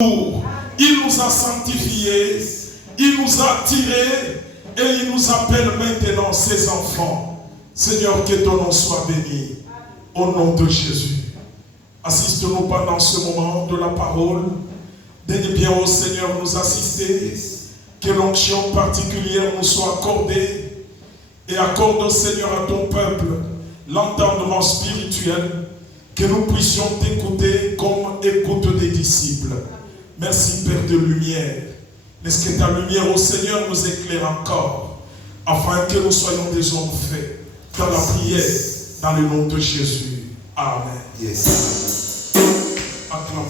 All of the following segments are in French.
Il nous a sanctifiés, il nous a tirés et il nous appelle maintenant ses enfants. Seigneur, que ton nom soit béni au nom de Jésus. Assiste-nous pendant ce moment de la parole. Daigne bien au Seigneur nous assister, que l'onction particulière nous soit accordée et accorde au Seigneur à ton peuple l'entendement spirituel, que nous puissions t'écouter comme écoute des disciples. Merci Père de lumière. Laisse que ta lumière au Seigneur nous éclaire encore, afin que nous soyons des hommes faits dans la prière, dans le nom de Jésus. Amen. Yes. Acclamons.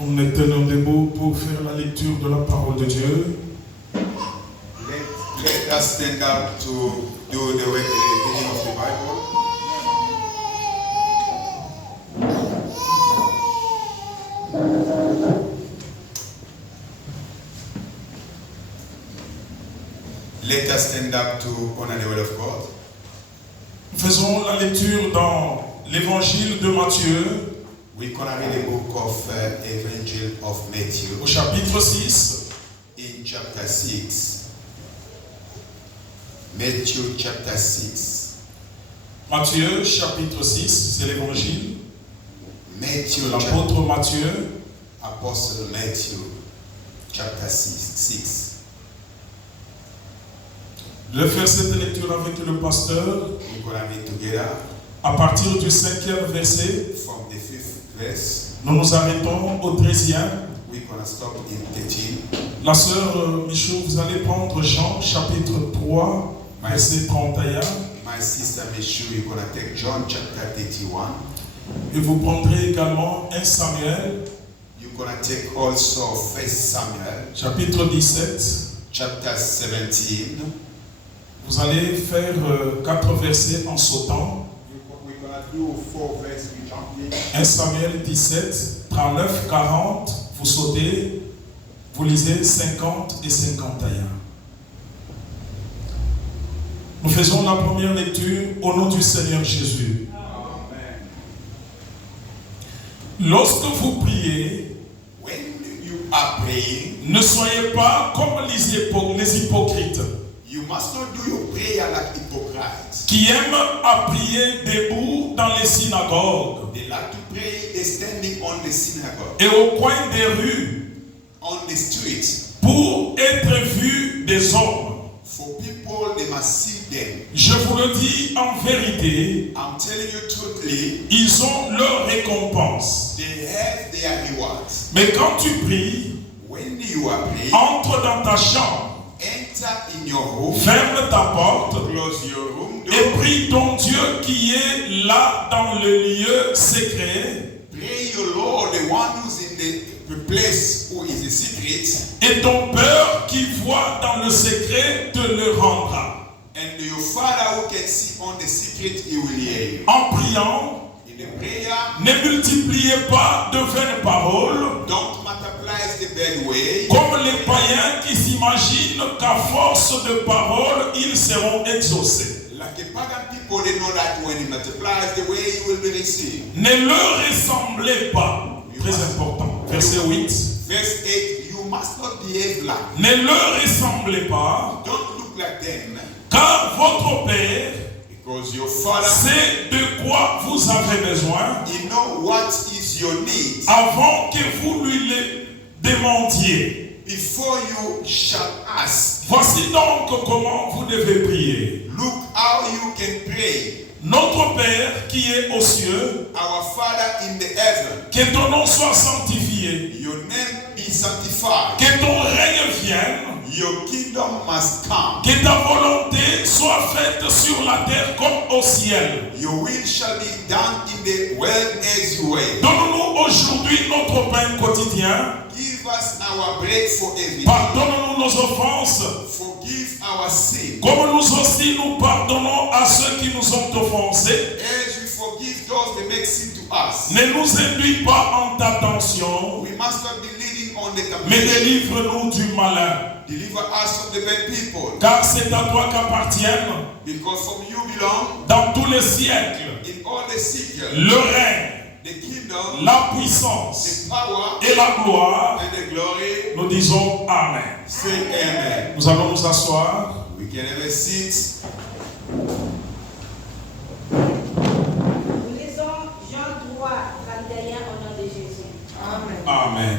Nous nous tenons debout pour faire la lecture de la parole de Dieu. Let us stand up to do the reading of the Bible. Let us stand up to honor the word of God. Nous faisons la lecture dans l'évangile de Matthieu. We're going to read the book of Evangel of Matthew. Au chapitre 6. In chapter 6. Matthew chapter 6. Matthieu chapitre 6, c'est l'évangile. Matthew, l'apôtre Matthieu. Apostle Matthew chapter 6. Je vais faire cette lecture avec le pasteur. We're going to read together. À partir du 5e verset. From the 5th verse. Nous nous arrêtons au 13e. We're going to stop in 13. La sœur Michaud, vous allez prendre Jean chapitre 3, verset 31. My sister Michaud, you're going to take John chapter 31. Et vous prendrez également 1 Samuel. You're going to take also 1 Samuel. Chapitre 17. Chapter 17. Vous allez faire 4 versets en sautant. 1 Samuel 17, 39, 40, vous sautez, vous lisez 50 et 51. Nous faisons la première lecture au nom du Seigneur Jésus. Amen. Lorsque vous priez, when you are praying, ne soyez pas comme les hypocrites. You must not do your prayer like hypocrites. Qui aiment à prier debout dans les synagogues. They like to pray standing on the synagogue. Et au coin des rues. On the streets. Pour être vus des hommes. For people, they must see them. Je vous le dis en vérité. I'm telling you truthfully. Ils ont leur récompense. They have their rewards. Mais quand tu pries, when you are praying, entre dans ta chambre. Enter in your home, ferme ta porte, close your room door, et prie ton Dieu qui est là dans le lieu secret. Pray your Lord, the one who's in the place who is the secret. Et ton Père qui voit dans le secret te le rendra. And your Father who can see on the secret, he will hear you. En priant, in the prayer, ne multipliez pas de vaines paroles. Don't multiply the bad way. Comme les païens qui s'imaginent qu'à force de paroles, ils seront exaucés. Like the pagan people, they know that when he multiplies the way he will be received. Ne leur ressemblez pas. Très important. Verset 8. Verse 8. You must not behave like. Ne leur ressemblez pas. Don't look like them. Car votre Père sait de quoi vous avez besoin. You know what is your need. Avant que vous lui le demandiez. Before you shall ask. Voici donc comment vous devez prier. Look how you can pray. Notre Père qui est aux cieux. Our Father in the heaven. Que ton nom soit sanctifié. Your name be sanctified. Que ton règne vienne. Your kingdom must come. Que ta volonté soit faite sur la terre comme au ciel. Your will shall be done in the world as you will. Donne-nous aujourd'hui notre pain quotidien. Give us our bread for every day. Pardonne-nous nos offenses. Forgive our sin. Comme nous aussi nous pardonnons à ceux qui nous ont offensés. As we forgive those that make sin to us. Ne nous induis pas en tentation. We must not be leading on the mais temptation. délivre-nous du malin. Deliver us from the bad people. Car c'est à toi qu'appartiennent, Because from you belong, dans tous les siècles, in all the seekers, le règne, the kingdom, la puissance the power, et la gloire. and the glory. Nous disons Amen. Say amen. Nous allons nous asseoir. We can have a seat. Nous lisons Jean 3, 31 au nom de Jésus. Amen. Amen.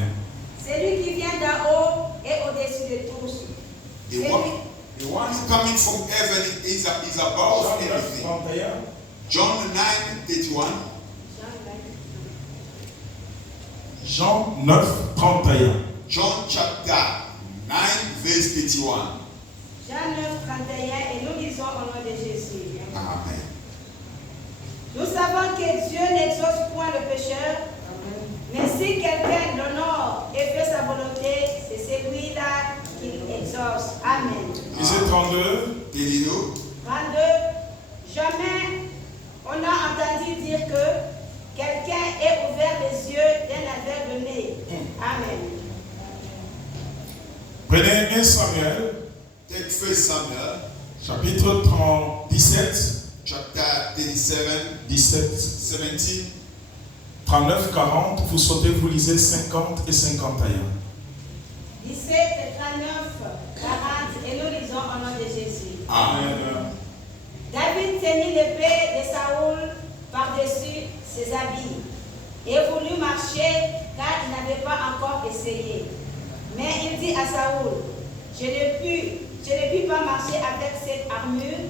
C'est lui qui vient d'en haut et au-dessus de tous. The one who coming from heaven is above everything. John 9:31. Jean 9, 31. John chapter 9, verse 31. Jean 9, 31 et nous lisons au nom de Jésus. Amen. Nous savons que Dieu n'exauce point le pécheur, mais si quelqu'un l'honore et fait sa volonté, c'est celui-là qu'il exauce. Amen. Et c'est 32. 32. 32. Jamais on a entendu dire que quelqu'un ait ouvert les yeux d'un aveugle-né. Amen. Prenez 1 Samuel, Take 1 Samuel, chapitre 17, chapter 37, 17, 17. 39, 40. Vous sautez, vous lisez 50 et 51. 17, 39, 40 et nous lisons au nom de Jésus. Amen. David teignit l'épée de Saoul par-dessus ses habits et voulut marcher car il n'avait pas encore essayé. Mais il dit à Saoul, je ne puis pas marcher avec cette armure,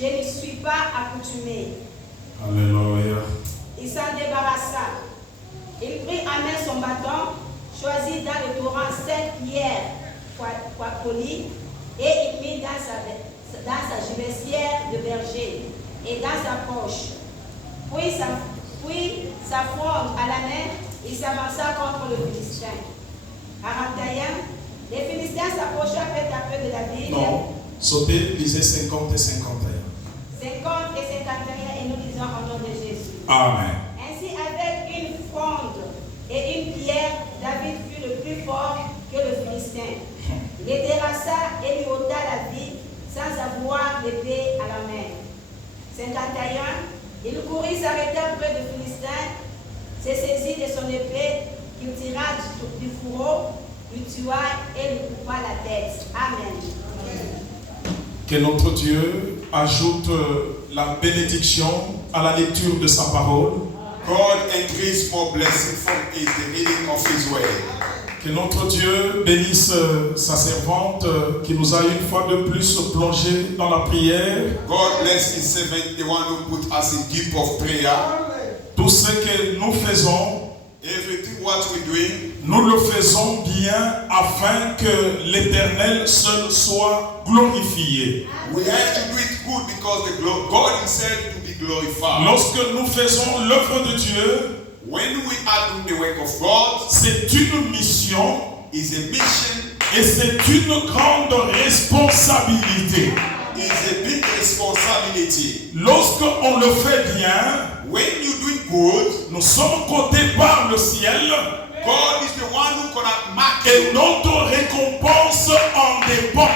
je n'y suis pas accoutumé. Alléluia. Il s'en débarrassa. Il prit en main son bâton, choisit dans le torrent 5 pierres polies et il mit dans sa gibecière de berger et dans sa poche. Puis sa fronde à la main, il s'avança contre le Philistin. 41. Les Philistins s'approchèrent peu à peu de la ville. Non, sautez, lisez 50 et 51. 50 et 51 et nous lisons au nom de Jésus. Amen. Ainsi, avec une fronde et une pierre, David fut le plus fort que le Philistin. Il les terrassa et lui ôta la vie sans avoir l'épée à la main. 51. Il courut s'arrêta près du Philistin, se saisit de son épée, qu'il tira du fourreau, lui tua et lui coupa la tête. Amen. Que notre Dieu ajoute la bénédiction à la lecture de sa parole. God increase more blessing from the reading of His word. Que notre Dieu bénisse sa servante qui nous a une fois de plus plongé dans la prière. God bless His servant, the one who put us in deep of prayer. Tout ce que nous faisons, Everything what we're doing, nous le faisons bien afin que l'Éternel seul soit glorifié. we have to do it good because God Himself to be glorified. Lorsque nous faisons l'œuvre de Dieu, When we are doing the work of God, c'est une mission is a mission, et c'est une grande responsabilité. is a big responsibility. Lorsque on le fait bien, When you're doing good, nous sommes cotés par le ciel God is the one who gonna mark et you, notre récompense en dépend.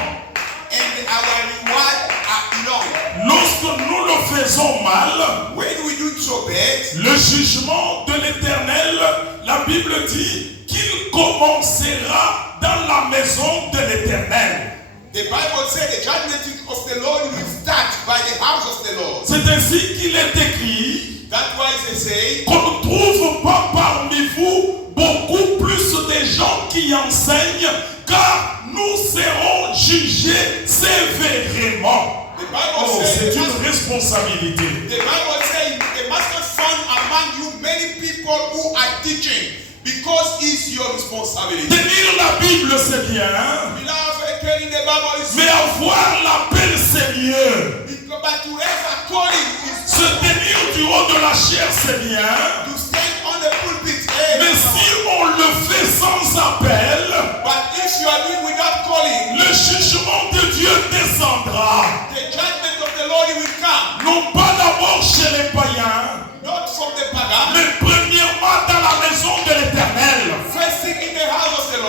and our reward are long. Lorsque nous le faisons mal, When we do it so bad, le jugement de l'Éternel, la Bible dit qu'il commencera dans la maison de l'Éternel. the Bible says the judgment of the Lord will start by the house of the Lord. C'est ainsi qu'il est écrit That's why they say, qu'on ne trouve pas parmi vous beaucoup plus de gens qui enseignent, car nous serons jugés sévèrement. the Bible Oh, says, c'est une responsabilité. the Bible says, they must not find among you many people who are teaching, because it's your responsibility. Tenir la Bible, c'est bien, Beloved, carrying the Bible is mais avoir l'appel, c'est mieux. but to have a calling is Se tenir du haut de la chair, c'est bien, to stand on the pulpit. mais si on le fait sans appel, But if you are doing without calling, le jugement de Dieu descendra. the judgment of the Lord will come. Non pas d'abord chez les païens, Not from the pagan, mais premièrement dans la maison de l'Éternel. first thing in the house of the Lord.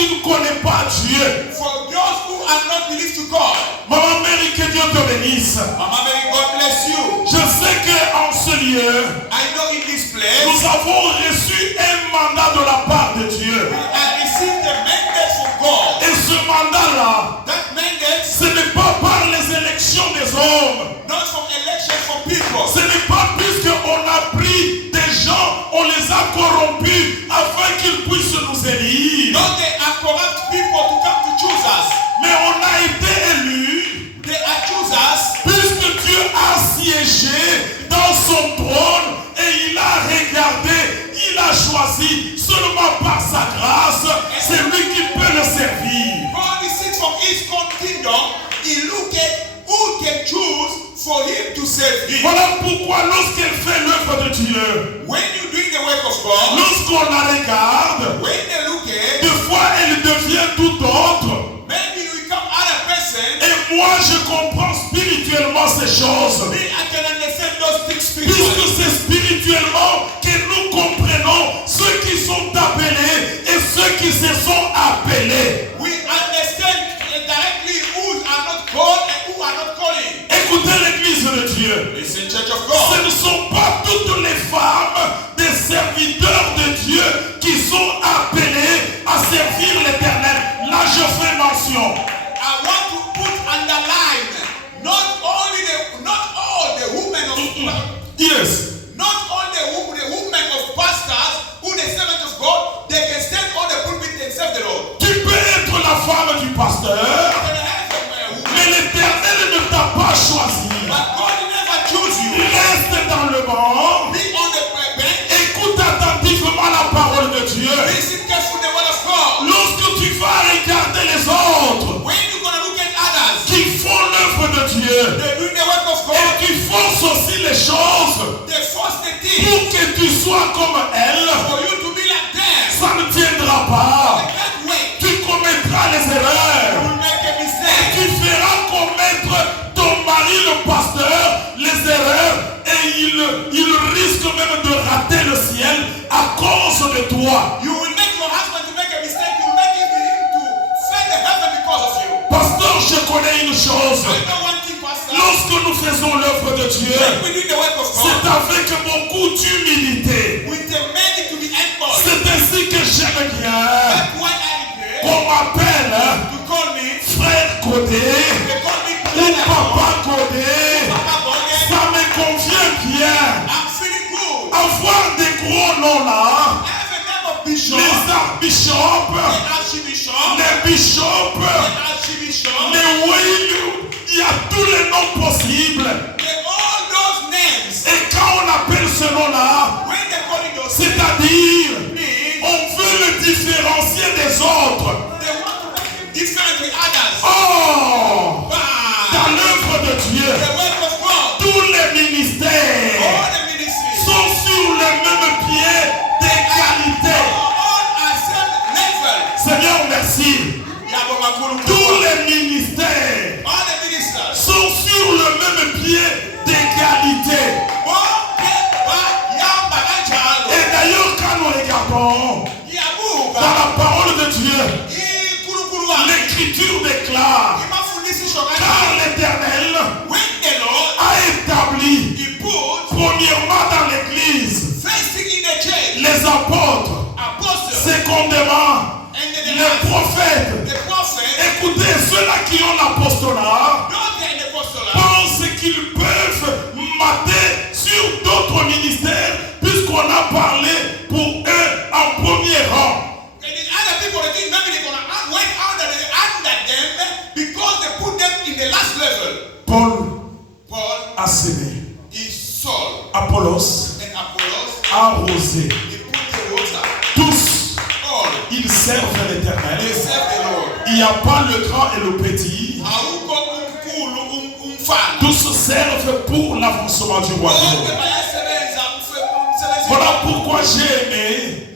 qui ne connaissent pas Dieu. For those who are not believed to God. Maman Mary, que Dieu te bénisse. Mama Mary, God bless you. Je sais qu'en ce lieu, I know in this place, nous avons reçu un mandat de la part de Dieu. I received a mandate from God. Et ce mandat-là, That mandate, ce n'est pas par les élections des hommes. not from election from people. Ce n'est pas puisqu'on a pris des gens, on les a corrompus afin qu'ils puissent nous élire. Not they are corrupt people to come to choose us. Mais on a été élus They are choosers puisque Dieu a siégé dans son trône et il a regardé, il a choisi seulement par sa grâce. C'est lui qui peut le servir. God is sits from his kingdom. He look at who can choose for him to serve him. Voilà pourquoi lorsqu'elle fait l'œuvre de Dieu, When you doing the work of God, lorsqu'on la regarde, when they look at, des fois elle devient tout autre. maybe you become other person. Et moi je comprends spirituellement ces choses. Me, I can understand those things Puisque spiritually. c'est spirituellement que nous comprenons ceux qui sont appelés et ceux qui se sont appelés. We understand directly who are not called and who are not calling. Écoutez l'église de Dieu. Listen, Church of Ce God. ne sont pas toutes les femmes des serviteurs de Dieu qui sont appelées à servir l'Éternel. Là, je fais mention. I want to put underline not all the women of Yes. not all the women of pastors who the servants of God, they can stand on the pulpit and serve the Lord. Tu peux être la femme du pasteur, Can I have a woman? mais l'Éternel ne t'a pas choisi. But God never chose you. Reste dans le banc. Be on the bench. Écoute attentivement la parole de Dieu. Listen carefully the word of God. Lorsque tu vas regarder les autres When you're gonna look at others, qui font l'œuvre de Dieu they're doing the work of God. et qui forcent aussi les choses They force the thing pour que tu sois comme elles, for you to be like them. ça ne tiendra pas. They can't wait. Tu commettras les You erreurs. will make a mistake. Tu feras commettre ton mari le pasteur les erreurs et il risque même de rater le ciel à cause de toi. You will make your husband to make a mistake. You will make him to fail the heaven because of you. Pasteur, je connais une chose. I know one thing, Pastor. Lorsque nous faisons l'œuvre de Dieu, When we do the work of c'est God, avec beaucoup d'humilité. with the many to be humble. C'est ainsi que j'aime bien That's why I regret qu'on m'appelle to call me. frère Codé They call me ou papa Codé. Papa Bonnet. Ça me convient bien. I'm feeling good. Avoir des gros noms là, I have a name of bishop. les archbishops, The archbishop. les bishops, The archbishop. les Wayne, il y a tous les noms possibles. All those names. Et quand on appelle ce nom-là, When they call it those c'est-à-dire, names, on veut le différencier des autres. they want to make him different with others. Oh, But dans l'œuvre de Dieu, the work of God, tous les ministères all the ministries, sont sur le même pied d'égalité. all are same level. Seigneur, merci. Yabomakulu. Tous les ministères All the ministers. sont sur le même pied d'égalité. Et d'ailleurs, quand nous regardons dans la parole de Dieu, l'Écriture déclare, car l'Éternel a établi, premièrement dans l'Église, les apôtres, secondément, les prophètes. Écoutez, ceux-là qui ont l'apostolat pensent qu'ils peuvent mater sur d'autres ministères puisqu'on a parlé pour eux en premier rang. Paul a semé, Apollos a arrosé. Tous, ils servent l'Éternel. Il n'y a pas le grand et le petit. Tous servent pour l'avancement du royaume. Voilà pourquoi j'ai aimé